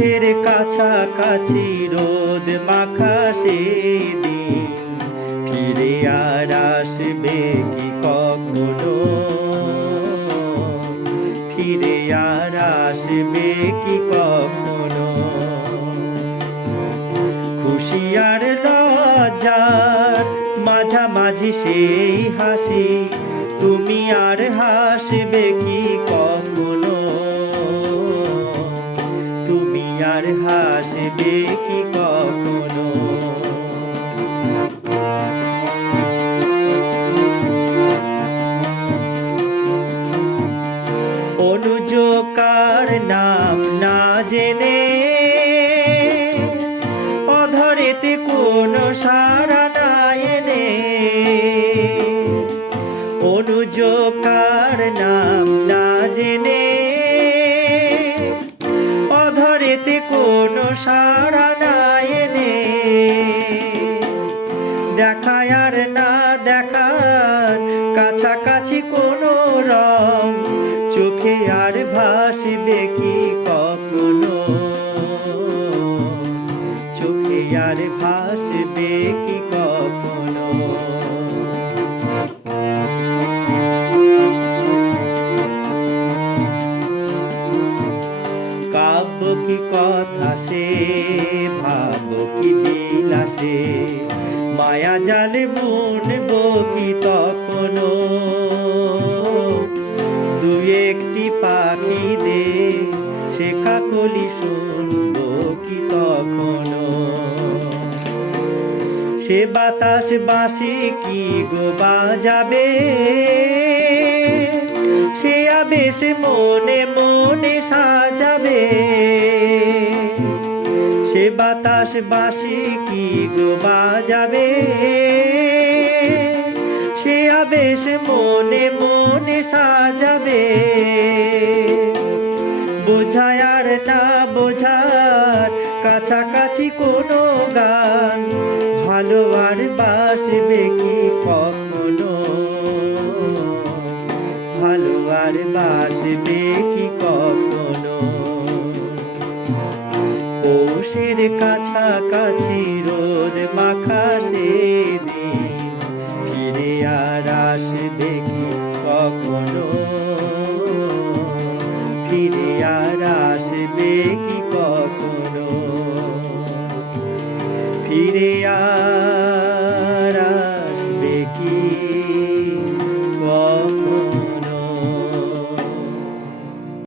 পৌষের কাছাকাছি রোদ মাখা দিন ফিরে আর আসবে কি কখনো? ফিরে আর আসবে কি কখনো? খুশি আর লজ্জার মাঝামাঝি সেই হাসি, তুমি আর হাসবে কি কখনো? কি কখনো? অনুযোকার নাম না জেনে অধরেতে কোনো সারা না এনে অনুযোকার নাম না জেনে দেখার কাছাকাছি কোনো রং, চোখে আর ভাসবে কি কখনো? চোখে আর ভাসবে কি কখনো? কাব্য কি কথা সে ভাব কি বিলাসে? মায়া জালে বুনব কি তখনো। দু একটি পাখি দে সে কাকলি শুনব কি তখনো। সে বাতাস বাসি কি গো বাজাবে? সে আবেশ মনে মনে সাজাবে। সে বাতাস বাসি কি গো বাজাবে? সে আবেশ মনে মনে সাজাবে। বোঝায় আর না বোঝার কাছাকাছি কোনো গান। ভালো আর বাসবে কি কখনো? ভালো আর বাসবে কাছাকাছি রোদ মাখা দিন ফিরে আর আসবে কি কখনো? ফিরে আর আসবে কি কখনো? ফিরে আর আসবে কি